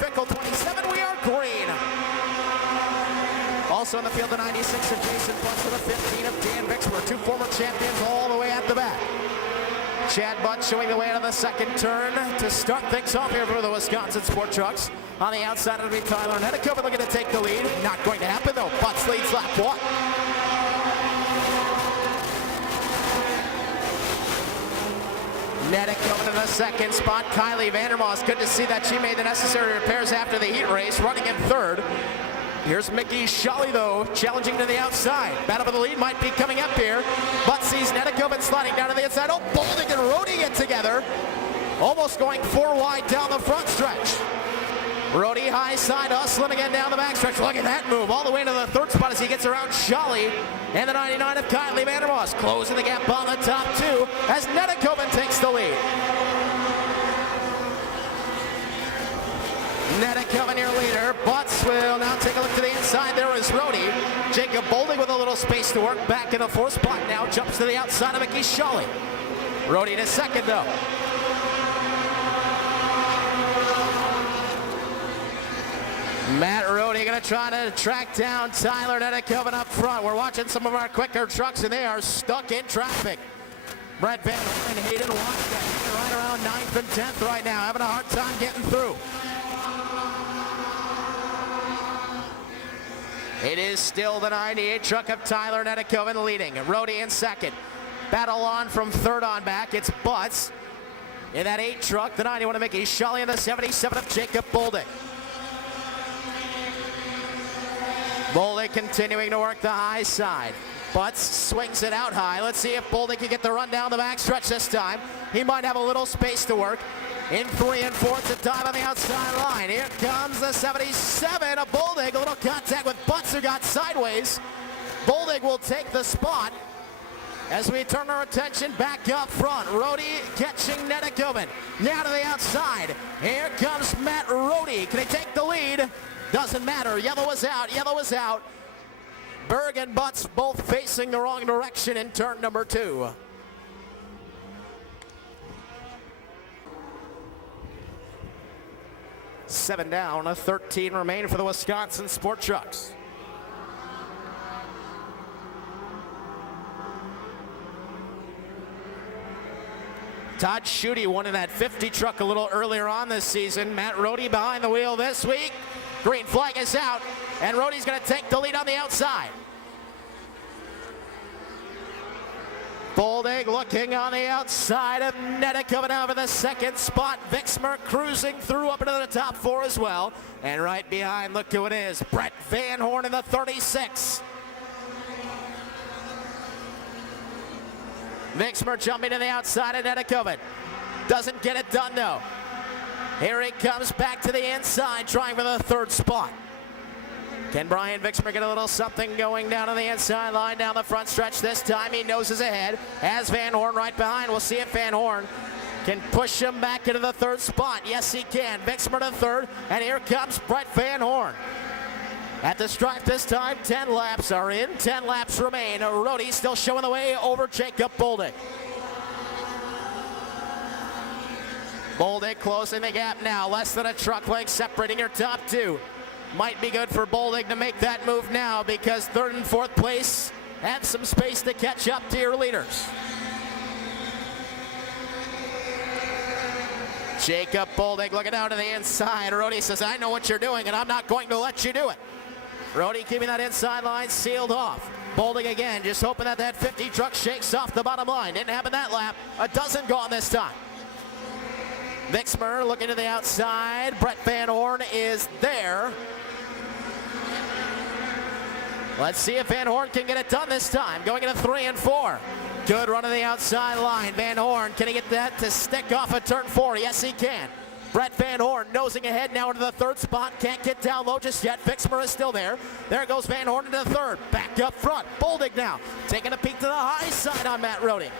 Fickle, 27, we are green. Also in the field, the 96 of Jason Butts with the 15 of Dan Vixmer, two former champions all the way at the back. Chad Butt showing the way out of the second turn to start things off here for the Wisconsin Sport Trucks. On the outside, it'll be Tyler Nedekoven looking to take the lead. Not going to happen though. Butts leads lap one. Nedekoven in the second spot. Kylie Vandermoss, good to see that she made the necessary repairs after the heat race, running in third. Here's Mickey Shelley, though, challenging to the outside. Battle for the lead might be coming up here. But sees Nedekoven sliding down to the inside. Oh, Bolding and Rody get together. Almost going 4 wide down the front stretch. Rody high side hustling again down the back stretch. Look at that move all the way to the third spot as he gets around Shelley. And the 99 of Kylie Vandermoss closing the gap on the top two as Nedekoven takes the lead. Nedekoven, your leader. Butts will now take a look to the inside. There is Rody. Jacob Bolding with a little space to work. Back in the fourth spot now. Jumps to the outside of Mickey Shelley. Rody to second, though. Matt Rody going to try to track down Tyler Nedekoven up front. We're watching some of our quicker trucks, and they are stuck in traffic. Brett Van Horn and Hayden Watt right around 9th and 10th right now, having a hard time getting through. It is still the 98 truck of Tyler Nedekoven leading. Rody in second. Battle on from third on back. It's Butts. In that 8 truck, the 91 of Mickey Shelley and the 77 of Jacob Bolding. Bolding continuing to work the high side. Butts swings it out high. Let's see if Bolding can get the run down the back stretch this time. He might have a little space to work. In 3 and 4, it's a dive on the outside line. Here comes the 77 of Bolding. A little contact with Butts, who got sideways. Bolding will take the spot as we turn our attention back up front. Rody catching Nedekoven. Now to the outside. Here comes Matt Rody. Can he take the lead? Doesn't matter. Yellow is out. Yellow is out. Berg and Butts both facing the wrong direction in turn number 2. Seven down, 13 remain for the Wisconsin Sport Trucks. Todd Schutte won in that 50 truck a little earlier on this season. Matt Rody behind the wheel this week. Green flag is out, and Rody's going to take the lead on the outside. Bolding looking on the outside of Nedekoven over the second spot. Vixmer cruising through up into the top 4 as well. And right behind, look who it is, Brett Van Horn in the 36. Vixmer jumping to the outside of Nedekoven. Doesn't get it done though. Here he comes back to the inside, trying for the third spot. Can Brian Vixmer get a little something going down on the inside line, down the front stretch this time? He noses ahead, has Van Horn right behind. We'll see if Van Horn can push him back into the third spot. Yes, he can. Vixmer to third, and here comes Brett Van Horn. At the stripe this time, 10 laps are in, 10 laps remain. Rody still showing the way over Jacob Bolding. Bolding closing the gap now, less than a truck length separating your top 2. Might be good for Bolding to make that move now because third and fourth place have some space to catch up to your leaders. Jacob Bolding looking out to the inside. Rody says, I know what you're doing and I'm not going to let you do it. Rody keeping that inside line sealed off. Bolding again, just hoping that that 50 truck shakes off the bottom line. Didn't happen that lap. A dozen gone this time. Vixmer looking to the outside. Brett Van Horn is there. Let's see if Van Horn can get it done this time. Going into 3 and 4. Good run on the outside line. Van Horn, can he get that to stick off at turn 4? Yes, he can. Brett Van Horn nosing ahead now into the third spot. Can't get down low just yet. Vixmer is still there. There goes Van Horn into the third. Back up front. Bolding now. Taking a peek to the high side on Matt Rody.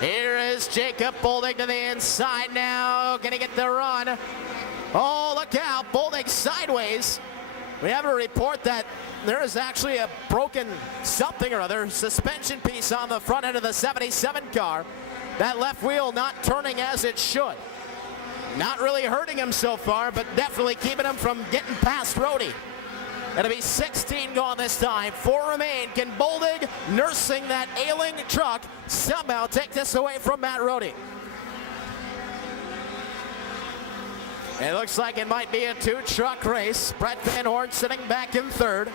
Here is Jacob Bolding to the inside now. Can he get the run? Oh, look out. Bolding sideways. We have a report that there is actually a broken something or other, suspension piece on the front end of the 77 car. That left wheel not turning as it should. Not really hurting him so far, but definitely keeping him from getting past Rody. It'll be 16 gone this time. 4 remain. Can Boldig, nursing that ailing truck, somehow take this away from Matt Rody? It looks like it might be a 2-truck race. Brett Van Horn sitting back in third,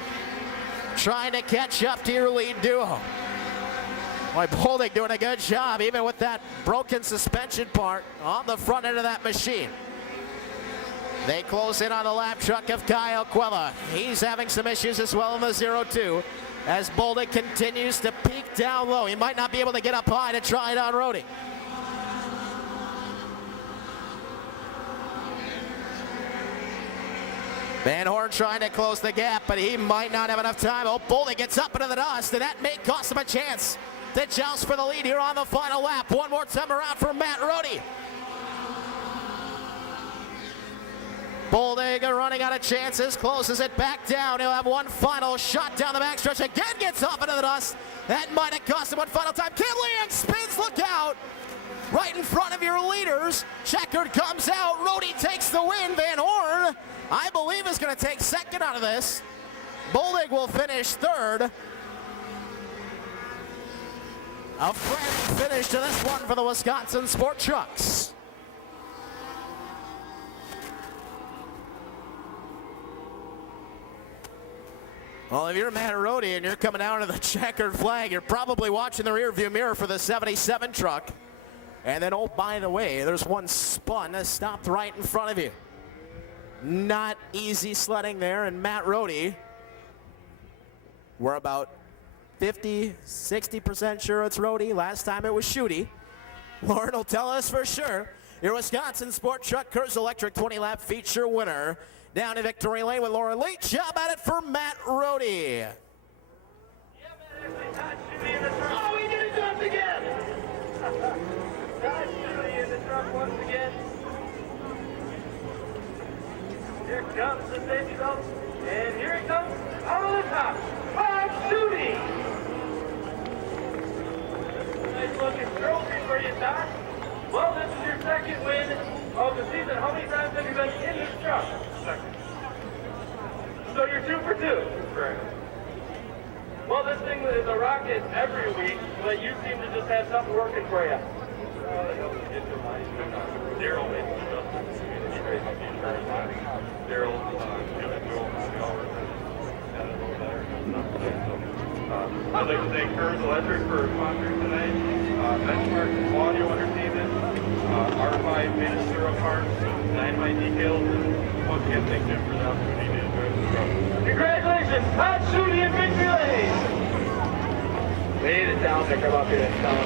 trying to catch up to your lead duo. Boy, Boldig doing a good job, even with that broken suspension part on the front end of that machine. They close in on the lap truck of Kyle Quella. He's having some issues as well in the 0-2 as Boldig continues to peak down low. He might not be able to get up high to try it on Rody. Van Horn trying to close the gap, but he might not have enough time. Oh, Boldig gets up into the dust, and that may cost him a chance to joust for the lead here on the final lap. One more time around for Matt Rody. Boldig running out of chances, closes it back down. He'll have one final shot down the backstretch. Again gets off into the dust. That might have cost him one final time. Kim Liang spins, look out. Right in front of your leaders. Checkered comes out. Rody takes the win. Van Horn, I believe, is going to take second out of this. Boldig will finish third. A frantic finish to this one for the Wisconsin Sport Trucks. Well, if you're Matt Rody and you're coming out of the checkered flag, you're probably watching the rearview mirror for the 77 truck. And then, oh, by the way, there's one spun stopped right in front of you. Not easy sledding there, and Matt Rody, we're about 50, 60% sure it's Rody. Last time it was Shooty. Lauren will tell us for sure. Your Wisconsin Sport Truck Kurz Electric 20-lap feature winner. Down in victory lane with Lauren Leach. Job at it for Matt Rody. Oh, he did it to us again! Todd Shooty in the truck once again. Here comes the safety belt, and here it comes out of the top. Todd Shooty! Nice looking trophy for you, Todd. Well, this is your second win of the season. How many times have you been in this truck? Second. So you're 2 for 2. Correct. Well, this thing is a rocket every week, but you seem to just have something working for you. Daryl made some adjustments. Daryl given to him the hours and a little better. I'd like to thank Kurz Electric for sponsoring tonight. Benchmark Audio Entertainment, R5 managed Zero Parts, Dynamite Details, and once again, thank Jim for the opportunity to enjoy the show. Congratulations, Todd Shooty in victory lane! Laid it down to come up here and tell him.